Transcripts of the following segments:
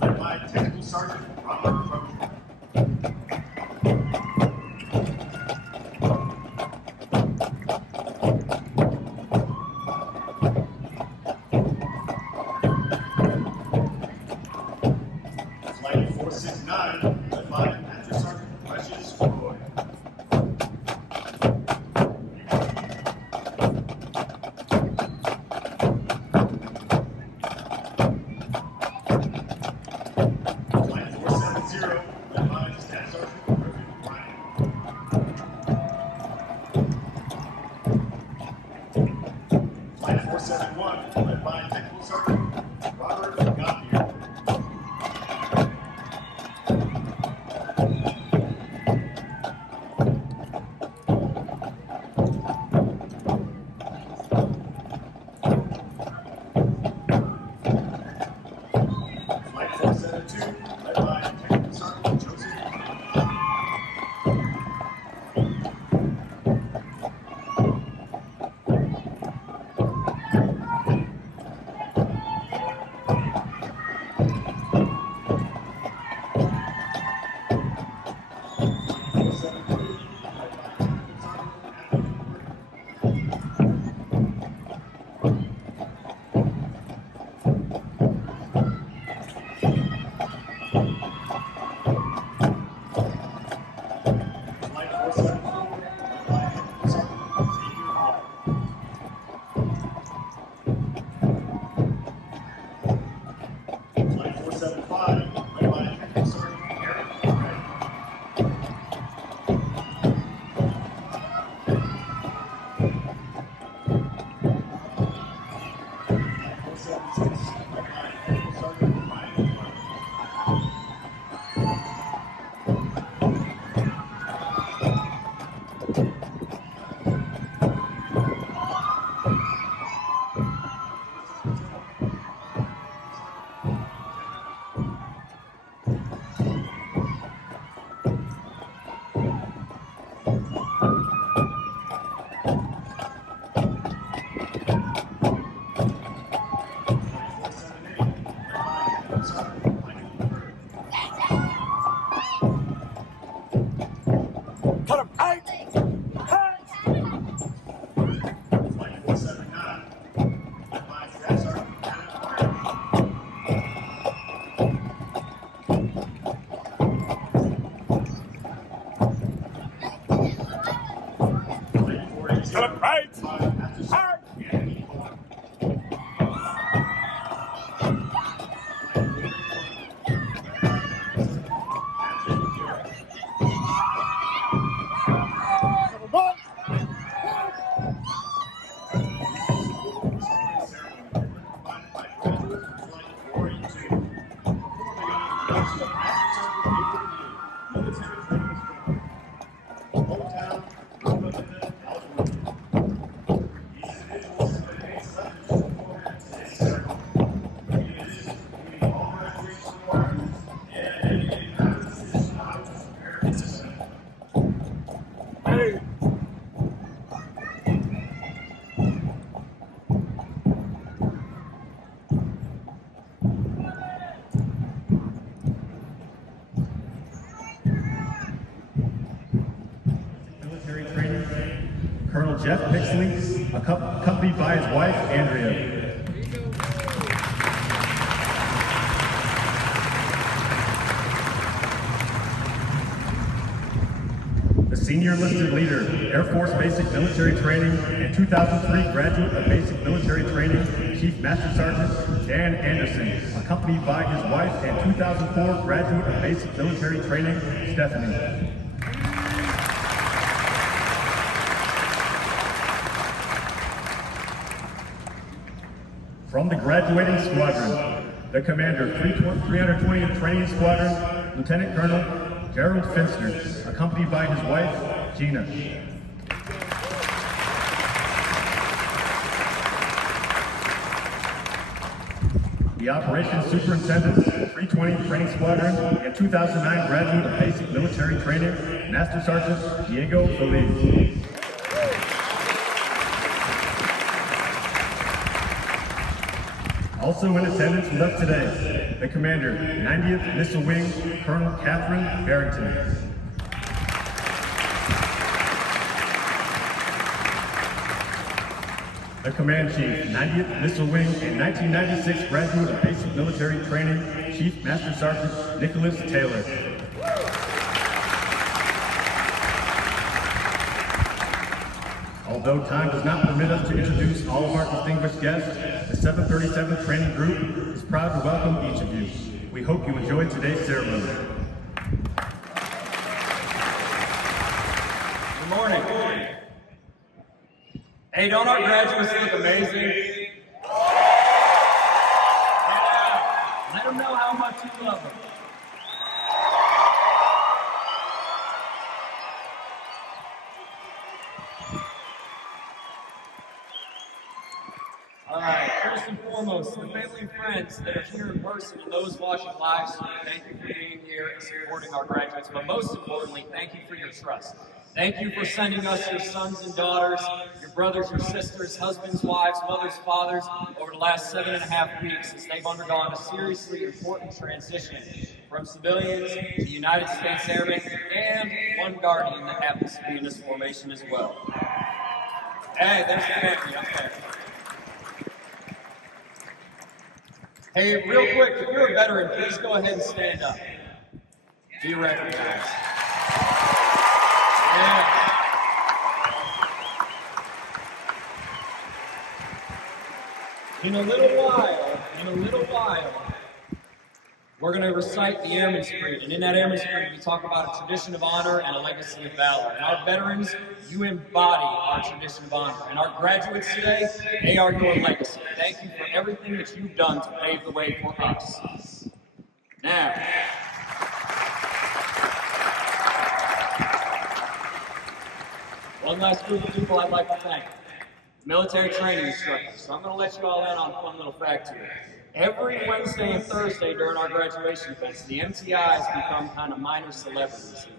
led by Technical Sergeant Robert Crowe. Flight 469, led by Master Sergeant Precious Roy. Flight 470, led by Staff Sergeant Griffin Ryan. Flight 471, led by Technical Sergeant Robert Gator. Flight 472, led by Technical Sergeant Joseph. Flight 474, led by Technical Sergeant Xavier Hall. Flight 475, led by Technical Sergeant Airman. Flight 476, led by Technical Sergeant Ryan. Cut him out! Flight 479, led by Staff Sergeant Adam Martin. Flight 480, Cut him out! led by Master Sergeant Anthony Bowen. Hey! Military training, Colonel Jeff Pixley, accompanied by his wife, Andrea. The senior enlisted leader, Air Force Basic Military Training, and 2003 graduate of Basic Military Training, Chief Master Sergeant Dan Anderson, accompanied by his wife and 2004 graduate of Basic Military Training, Stephanie. From the graduating squadron, the commander, 320th Training Squadron, Lieutenant Colonel Gerald Finster, accompanied by his wife, Gina. The Operations Superintendent, 320th Training Squadron, and 2009 graduate of Basic Military Training, Master Sergeant Diego Feliz. Also in attendance with us today, the Commander, 90th Missile Wing, Colonel Catherine Barrington. The Command Chief, 90th Missile Wing and 1996 graduate of Basic Military Training, Chief Master Sergeant Nicholas Taylor. Although time does not permit us to introduce all of our distinguished guests, the 737 Training Group is proud to welcome each of you. We hope you enjoyed today's ceremony. Good morning. Hey, don't our graduates look amazing? Yeah. Let them know how much you love them. All right, first and foremost, the family and friends that are here in person and those watching live stream, thank you for being here and supporting our graduates, but most importantly, thank you for your trust. Thank you for sending us your sons and daughters, your brothers, your sisters, husbands, wives, mothers, fathers, over the last 7.5 weeks as they've undergone a seriously important transition from civilians to United States Airmen and one Guardian that happens to be in this formation as well. Hey, there's the family up there. Hey, real quick, if you're a veteran, please go ahead and stand up. Be recognized. Yeah. In a little while, we're going to recite the Airman's Creed. And in that Airman's Creed, we talk about a tradition of honor and a legacy of valor. And our veterans, you embody our tradition of honor. And our graduates today, they are your legacy. Thank you for everything that you've done to pave the way for us. Now, one last group of people I'd like to thank. Military training instructors. So I'm going to let you all in on a fun little fact here. Every Wednesday and Thursday during our graduation events, the MTIs become kind of minor celebrities here.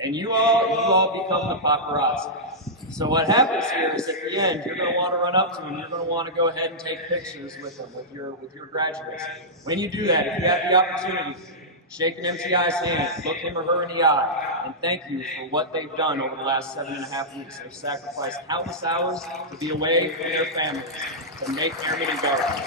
And you all become the paparazzi. So what happens here is at the end, you're going to want to run up to them, you're going to want to go ahead and take pictures with them, with your graduates. When you do that, if you have the opportunity, shake an MTI's hand, look him or her in the eye, and thank you for what they've done over the last 7.5 weeks. They've sacrificed countless hours to be away from their families, to make Airmen and Guardians.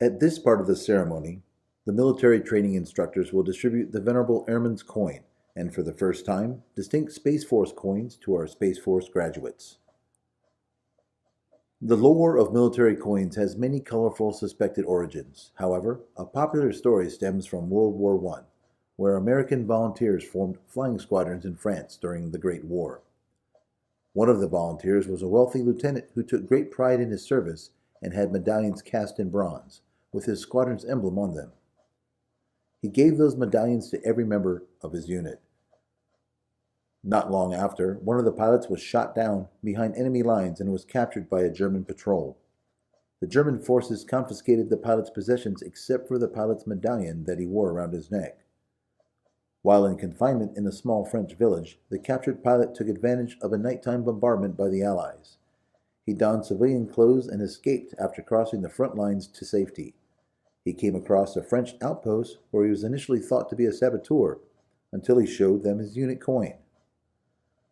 At this part of the ceremony, the military training instructors will distribute the Venerable Airman's coin, and for the first time, distinct Space Force coins to our Space Force graduates. The lore of military coins has many colorful suspected origins. However, a popular story stems from World War I, where American volunteers formed flying squadrons in France during the Great War. One of the volunteers was a wealthy lieutenant who took great pride in his service and had medallions cast in bronze, with his squadron's emblem on them. He gave those medallions to every member of his unit. Not long after, one of the pilots was shot down behind enemy lines and was captured by a German patrol. The German forces confiscated the pilot's possessions except for the pilot's medallion that he wore around his neck. While in confinement in a small French village, the captured pilot took advantage of a nighttime bombardment by the Allies. He donned civilian clothes and escaped after crossing the front lines to safety. He came across a French outpost where he was initially thought to be a saboteur, until he showed them his unit coin.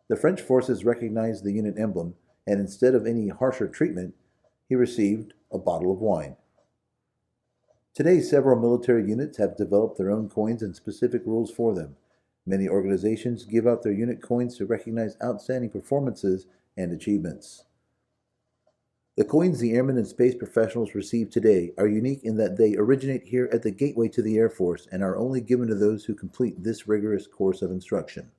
The French forces recognized the unit emblem, and instead of any harsher treatment, he received a bottle of wine. Today, several military units have developed their own coins and specific rules for them. Many organizations give out their unit coins to recognize outstanding performances and achievements. The coins the airmen and space professionals receive today are unique in that they originate here at the gateway to the Air Force and are only given to those who complete this rigorous course of instruction.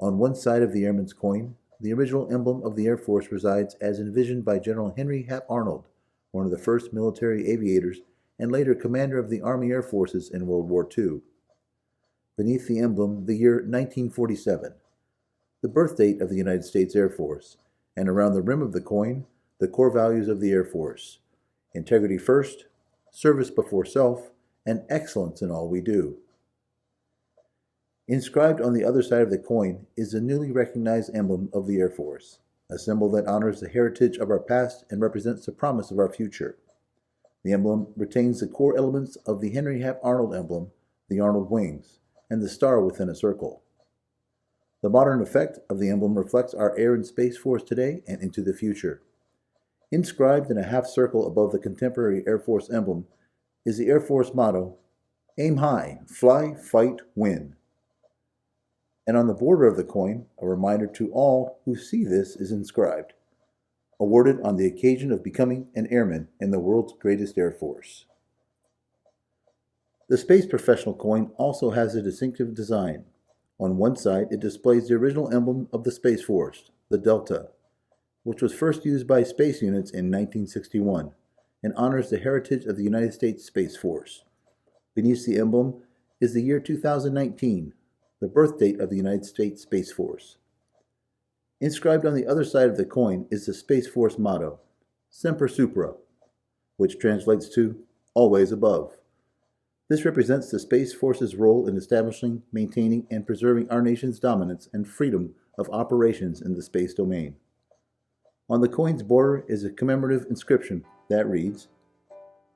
On one side of the Airman's coin, the original emblem of the Air Force resides as envisioned by General Henry Hap Arnold, one of the first military aviators and later commander of the Army Air Forces in World War II. Beneath the emblem, the year 1947, the birth date of the United States Air Force, and around the rim of the coin, the core values of the Air Force: integrity first, service before self, and excellence in all we do. Inscribed on the other side of the coin is the newly recognized emblem of the Air Force, a symbol that honors the heritage of our past and represents the promise of our future. The emblem retains the core elements of the Henry Hap Arnold emblem, the Arnold wings, and the star within a circle. The modern effect of the emblem reflects our Air and Space Force today and into the future. Inscribed in a half circle above the contemporary Air Force emblem is the Air Force motto, "Aim high, fly, fight, win." And on the border of the coin, a reminder to all who see this is inscribed, "Awarded on the occasion of becoming an airman in the world's greatest Air Force." The Space Professional coin also has a distinctive design. On one side, it displays the original emblem of the Space Force, the Delta, which was first used by space units in 1961 and honors the heritage of the United States Space Force. Beneath the emblem is the year 2019, the birth date of the United States Space Force. Inscribed on the other side of the coin is the Space Force motto, "Semper Supra," which translates to "always above." This represents the Space Force's role in establishing, maintaining, and preserving our nation's dominance and freedom of operations in the space domain. On the coin's border is a commemorative inscription that reads,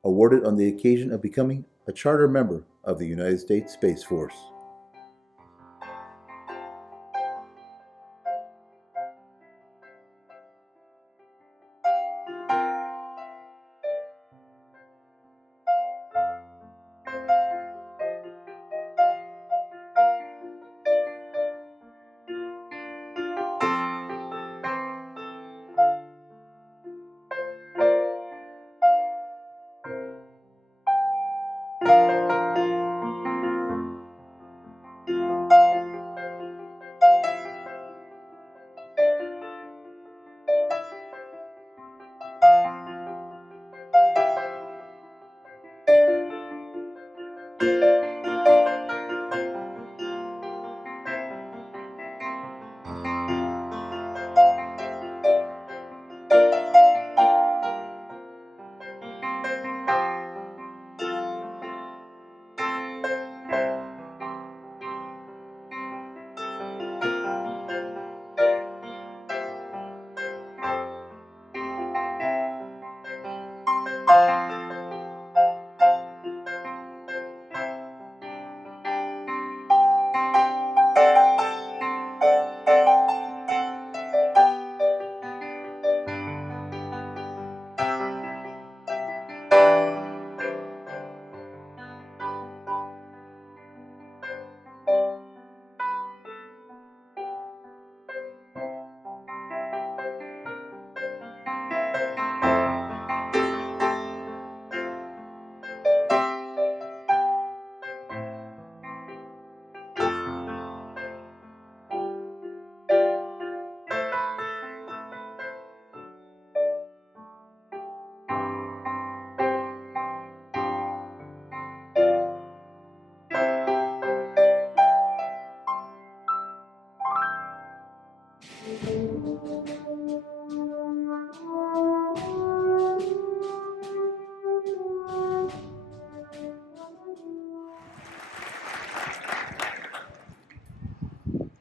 "Awarded on the occasion of becoming a charter member of the United States Space Force."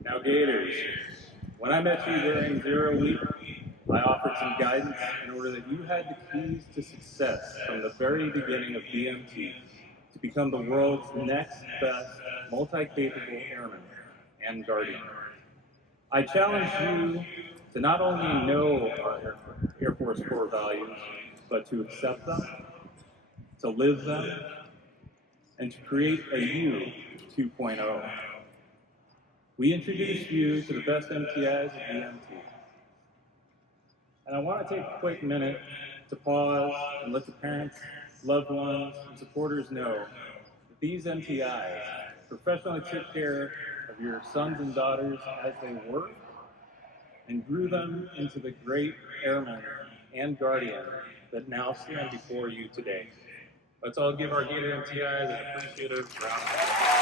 Now, Gators, when I met you during Zero Week, I offered some guidance in order that you had the keys to success from the very beginning of BMT to become the world's next best multi-capable airman and guardian. I challenge you to not only know our Air Force core values, but to accept them, to live them, and to create a you 2.0. We introduce you to the best MTIs of BMT. And I want to take a quick minute to pause and let the parents, loved ones, and supporters know that these MTIs professionally took care of your sons and daughters as they worked and grew them into the great airmen and guardians that now stand before you today. Let's all give our Gator MTIs an appreciative round of applause.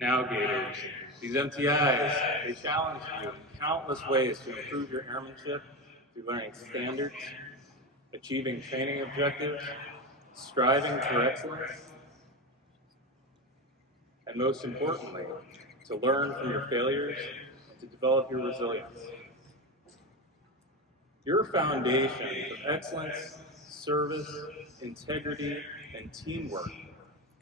Now, Gators, these MTIs, they challenge you countless ways to improve your airmanship through learning standards, achieving training objectives, striving for excellence, and most importantly, to learn from your failures and to develop your resilience. Your foundation of excellence, service, integrity, and teamwork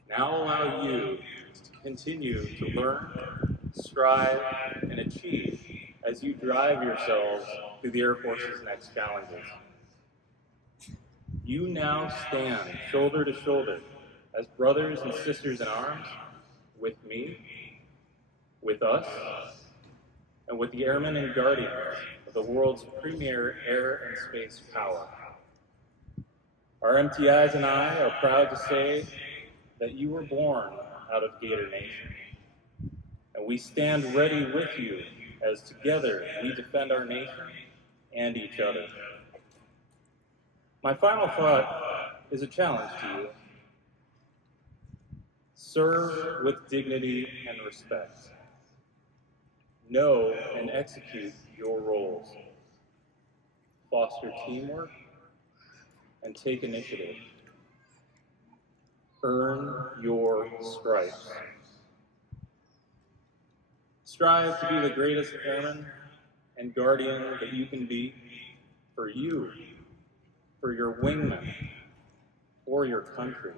now allow you to continue to learn, strive, and achieve as you drive yourselves through the Air Force's next challenges. You now stand shoulder to shoulder as brothers and sisters in arms with me, with us, and with the airmen and guardians of the world's premier air and space power. Our MTIs and I are proud to say that you were born out of Gator Nation, and we stand ready with you as together we defend our nation and each other. My final thought is a challenge to you. Serve with dignity and respect. Know and execute your roles. Foster teamwork and take initiative. Earn your stripes. Strive to be the greatest airman and guardian that you can be for you, for your wingmen, for your country.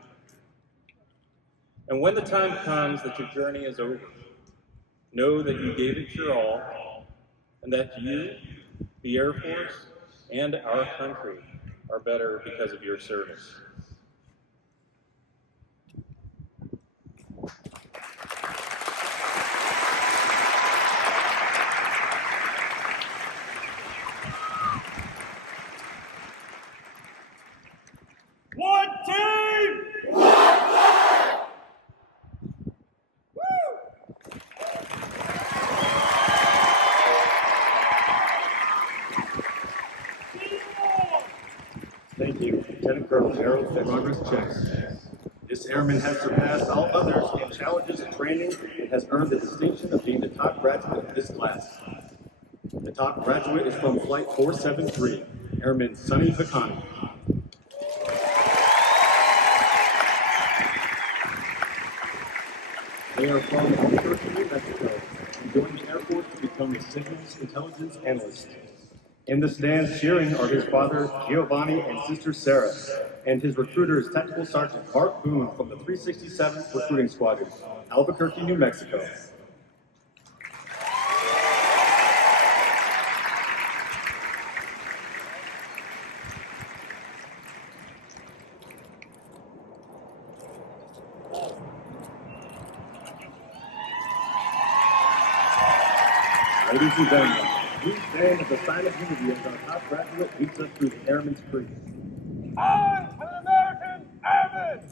And when the time comes that your journey is over, know that you gave it your all, and that you, the Air Force, and our country are better because of your service. One team! Thank you, Lieutenant Colonel Harold. Progress checks. This airman has surpassed all others in challenges and training and has earned the distinction of being the top graduate of this class. The top graduate is from Flight 473, Airman Sonny Hakani. They are from Albuquerque, New Mexico, and joined the Air Force to become a signals intelligence analyst. In the stands cheering are his father, Giovanni, and sister Sarah, and his recruiter is Technical Sergeant Mark Boone from the 367th Recruiting Squadron, Albuquerque, New Mexico. Ladies and gentlemen, please stand at the sign of unity as our top graduate leads us through the Airman's Creed. I am an American Airman!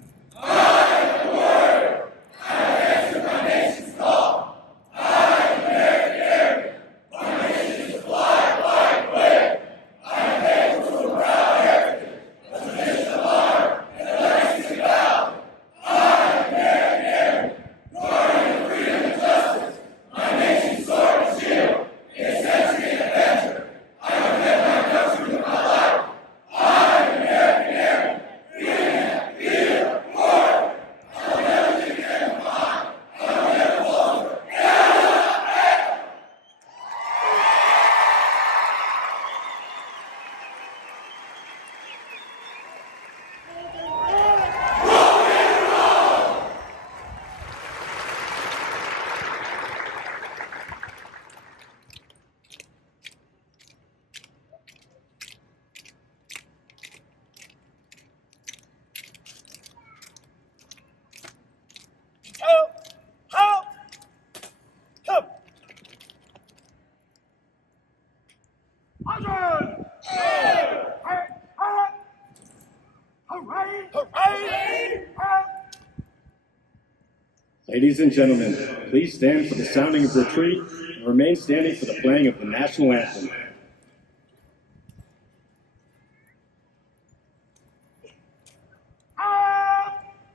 Ladies and gentlemen, please stand for the sounding of retreat and remain standing for the playing of the national anthem.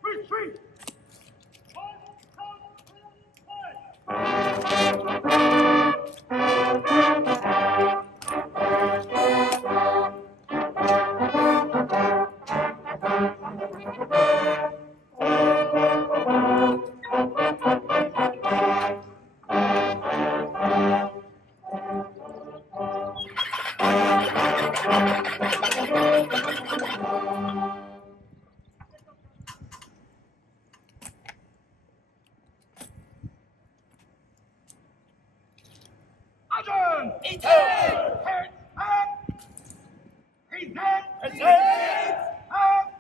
Retreat! Attention! Heads up! Present! Up!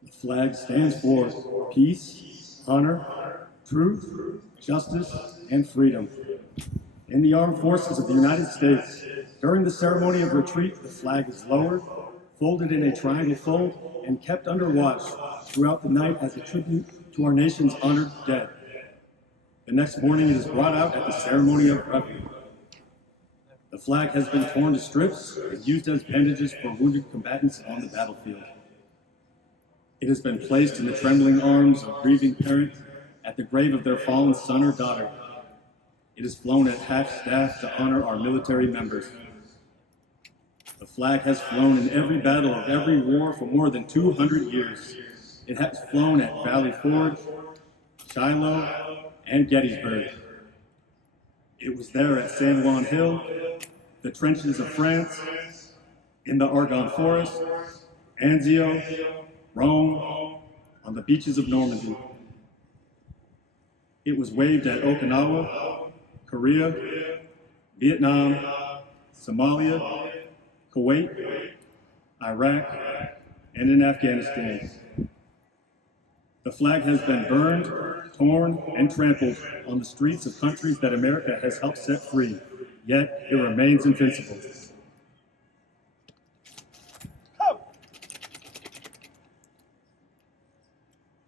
The flag stands for peace, honor, truth, justice, and freedom. In the armed forces of the United States, during the ceremony of retreat, the flag is lowered, folded in a triangle fold, and kept under watch throughout the night as a tribute to our nation's honored dead. The next morning, it is brought out at the ceremony of requiem. The flag has been torn to strips and used as bandages for wounded combatants on the battlefield. It has been placed in the trembling arms of grieving parents at the grave of their fallen son or daughter. It is flown at half-staff to honor our military members. The flag has flown in every battle of every war for more than 200 years. It has flown at Valley Forge, Shiloh, and Gettysburg. It was there at San Juan Hill, the trenches of France, in the Argonne Forest, Anzio, Rome, on the beaches of Normandy. It was waved at Okinawa, Korea, Vietnam, Somalia, Kuwait, Iraq, and in Afghanistan. The flag has been burned, torn, and trampled on the streets of countries that America has helped set free, yet it remains invincible. Come!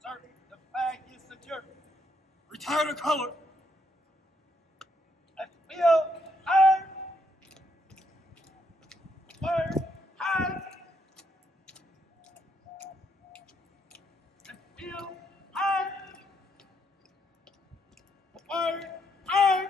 Sir, the flag is secure. Retire to color. Let's feel hard. Word hard. Let's feel hard. Word hard.